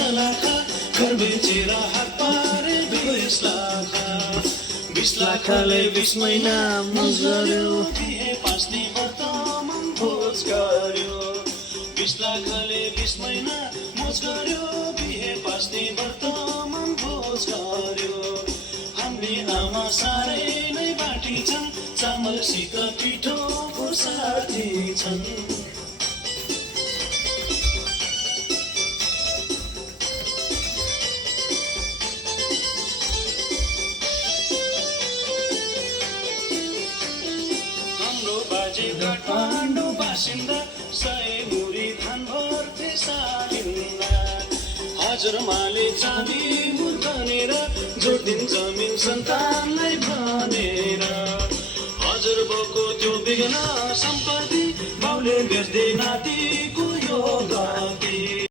लाखा घर बेचेर हात पारे 20 लाखले 20 महिना मोज गर्यो बिहे पास्ने वर्तमान भोज गर्यो 20 लाखले 20 महिना मोज गर्यो बिहे पास्ने वर्तमान भोज गर्यो हामीले आमा साह्रै नै बाटी छन् चामलसित पिठो फुर्सादी छन् काठमाडौँ बासिन्दा 100 मुरी धान भर्थे सालिन्दा हजुरमाले चाँदी मुर्खनेर जोडिदिन जमिन सन्तानलाई भनेर हजुर बाउको त्यो बिघ्न सम्पत्ति बाउले बेच्दै नातिको यो गति